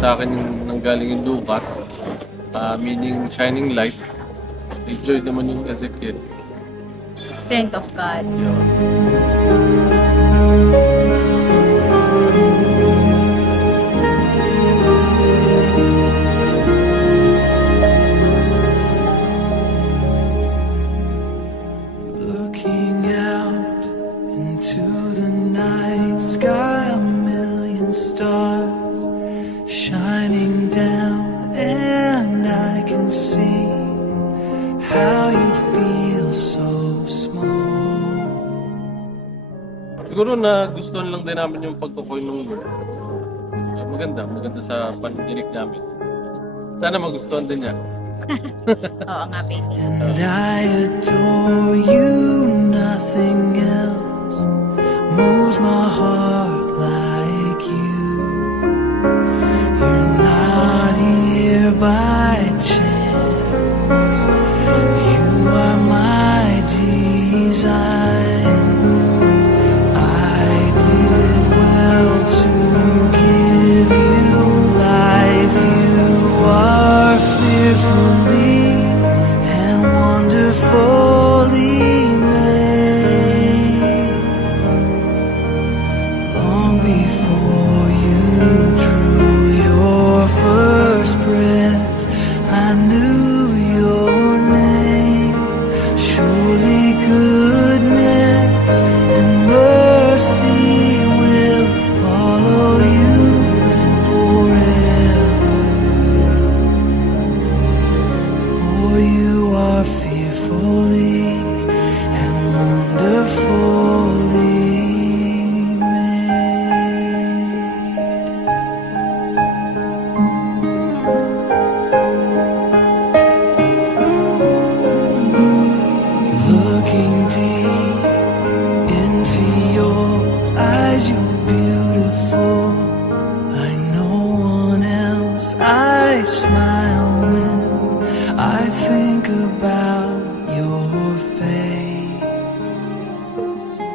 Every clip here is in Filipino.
sa akin yung nanggaling yung Lucas, meaning shining light. Enjoy naman yung Ezekiel. Strength of God. Yun. Looking out into the night sky, a million stars shining down, and I can see how you'd feel so small. Siguro na gustuhan lang din namin yung pagkukoy ng word. Maganda sa panidinig namin. Sana magustuhan din niya. Oo nga, baby. And I adore you, nothing else moves my heart like you. You're not here by chance, you are my design. I did well to give you life, you are fearfully and wonderfully made. Long before you drew your first breath, I knew your name. Surely goodness and mercy will follow you forever. For you are fearfully and wonderfully made. Looking deep into your eyes, you're beautiful like no one else. I smile when I think about your face.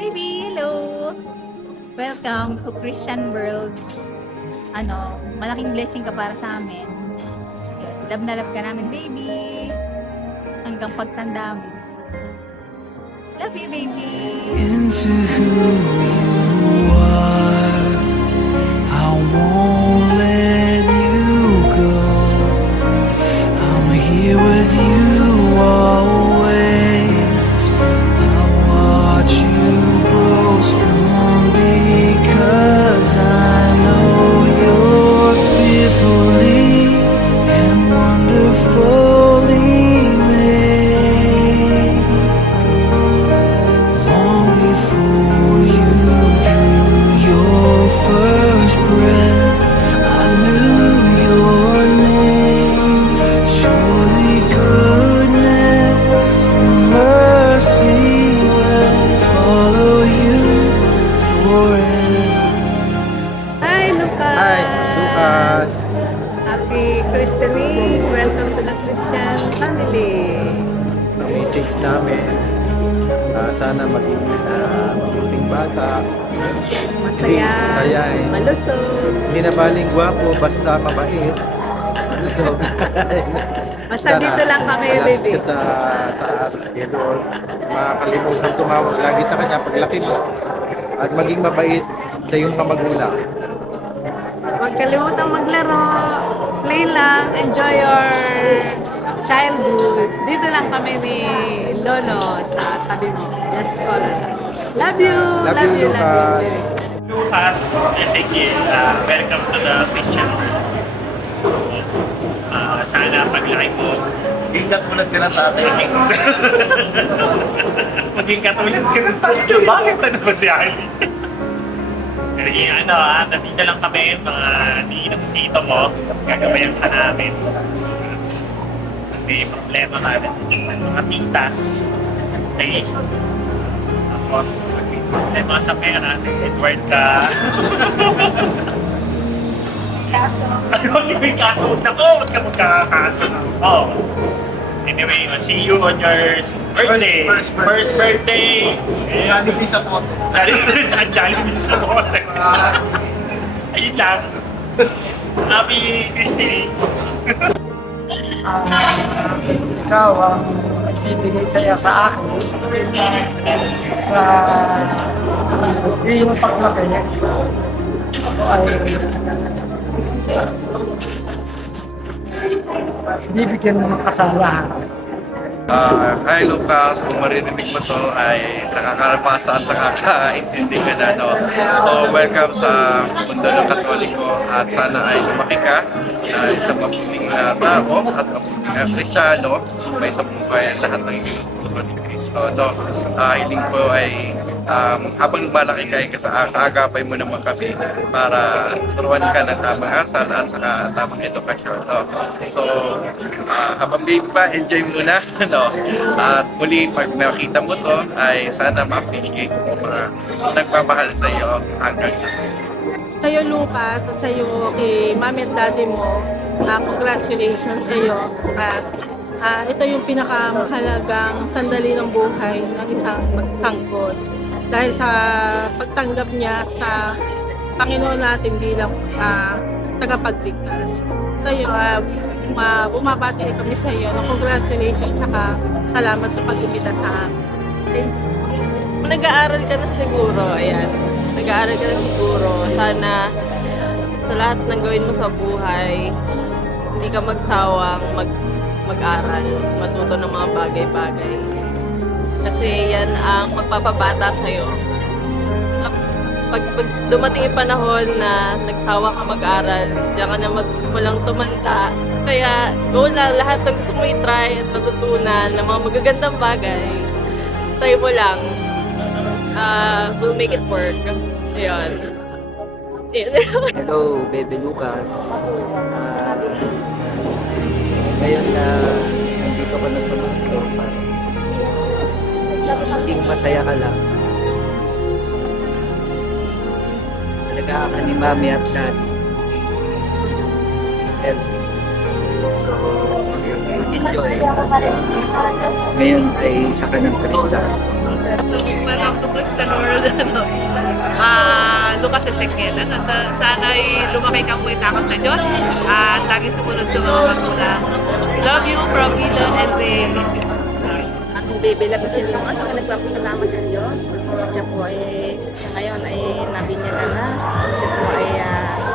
Baby, hello! Welcome to Christian World. Malaking blessing ka para sa amin. Yun, love na love ka namin, baby. Hanggang pagtanda mo. Love you, baby. Into who you are, I won't let you go. I'm here with you always. I watch you grow strong because I know you're fearfully and wonderfully made. Long before you drew your first breath, I knew your name. Surely goodness and mercy will follow you forever. Hi, Lucas! Hi, Lucas! Happy Christening! Welcome to the Christian family! Ang message namin, sana maging mabuting bata, Masaya, masayahin. malusog, Hindi na baling gwapo, basta mabait. Malusog. basta dito lang kami, malapit baby. ka sa taas, kay Lord. Makakalimutan tumawag lagi sa kanya paglaki mo. At maging mabait sa iyong mga magulang. Huwag kalimutang maglaro, play lang, enjoy your childhood. Dito lang kami ni Lolo sa tabi mo. Just call us. Love you! Love you, Lucas. Lucas, Ezekiel, welcome to the Christian world. So, sana paglaki mo, Maging katulad ka ng tatay. maging katulad ka ng tatay. Bakit ano ba si Ali? Pero nandito lang kami, mga dito mo, gagabayan ka namin. Tapos, may problema ka, mga titas. Okay? Tapos, may problema sa pera, Edward ka. Kaso. May kaso. Nako, ba't ka magkakaso? Oh. Anyway, we'll see you on your birthday. First birthday. Jollibee sa pote. Jollibee sa pote. Ayun lang. Happy Christine. Ikaw ang nagbibigay saya sa akin sa iyong paglaki. Ako ay bibigyan mo ng kasalahan. Hi Lucas, kung maririnig mo to ay nakakalabasa at nakakaintindi ka na, no? So welcome sa mundo ng Katoliko at sana ay lumaki ka na isang mabuting tao at mabuting Kristyano, may sa buhay lahat ng itinuturo ni Kristo, no? Hiling ko ay habang lumalaki ka ay kaagapay mo naman kami para turuan ka ng tamang asal at saka tamang edukasyon, no? So habang baby pa, enjoy muna, no? At muli, pag nakita mo to, ay sana ma-appreciate mo mga nagmamahal sa iyo hanggang sa Sa'yo, Lucas, at sa'yo kay mami at daddy mo, congratulations sa iyo. At ito yung pinakamahalagang sandali ng buhay ng isang magsangkot. Dahil sa pagtanggap niya sa Panginoon natin bilang tagapagligtas. Sa iyo, bumabati kami sa iyo ng congratulations at salamat sa pag-ibita sa amin. Nag-aaral ka na siguro, ayan. Nag-aaral ka na siguro. Sana sa lahat ng gawin mo sa buhay, hindi ka magsawang mag-aral, matuto ng mga bagay-bagay. Kasi yan ang magpapabata sa'yo. Pag dumating yung panahon na nagsawa ka mag-aral, diyan ka na magsisimulang tumanda. Kaya go na lahat ng gusto mo i-try at matutunan ng mga magagandang bagay. Try mo lang. We'll make it work. Ayun. Hello, Baby Lucas. Ngayon na nandito ka na sa mundo, maging masaya ka lang. Alagaan ka ni Mami at Daddy. Healthy. So, enjoy. Ngayon ay isa ka ng Kristiyano. Welcome to Christian World. Lucas Ezequiel. Sana ay lumaki kang may takot sa Diyos at lagi sumunod sa mga magulang. Love you from Elon and Ray. Akong baby na kasi Lucas, ako nagpapasalamat sa Diyos. Siya po ay ngayon ay nabinyagan na. Siya po ay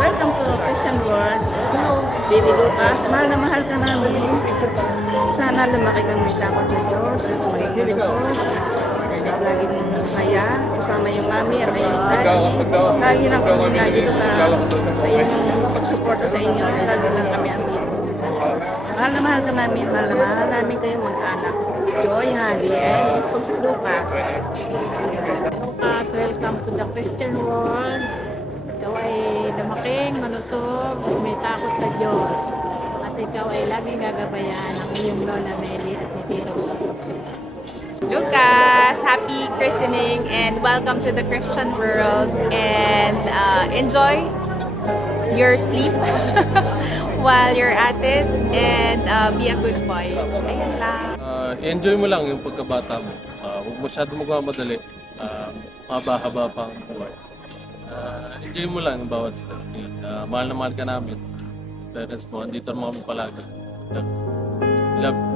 welcome to Christian World. Hello, baby Lucas. Mahal na mahal ka namin. Sana lumaki kang may takot sa Diyos. Maging lusog. At laging masaya. Kasama yung mami at yung daddy. Lagi lang kami nandito sa inyong pagsuporta sa inyo. Lagi lang kami andito. Mahal na mahal ka namin. Mahal na mahal namin kayo mag-anak. Joy, Hali, and Lucas. Lucas, welcome to the Christian world. Ikaw ay lumaking, malusog, at may takot sa Diyos. At ikaw ay laging gagabayan ng iyong Lola Meli at ni Tito. Lucas, happy christening and welcome to the Christian world and enjoy your sleep while you're at it and be a good boy. Ayun lang. Enjoy mo lang yung pagkabata mo. Huwag masyado magmamadali. Mahaba-haba pa ang buhay. Enjoy mo lang ang bawat step. Mahal na mahal ka namin. Parents mo, andito naman kami palagi. Love.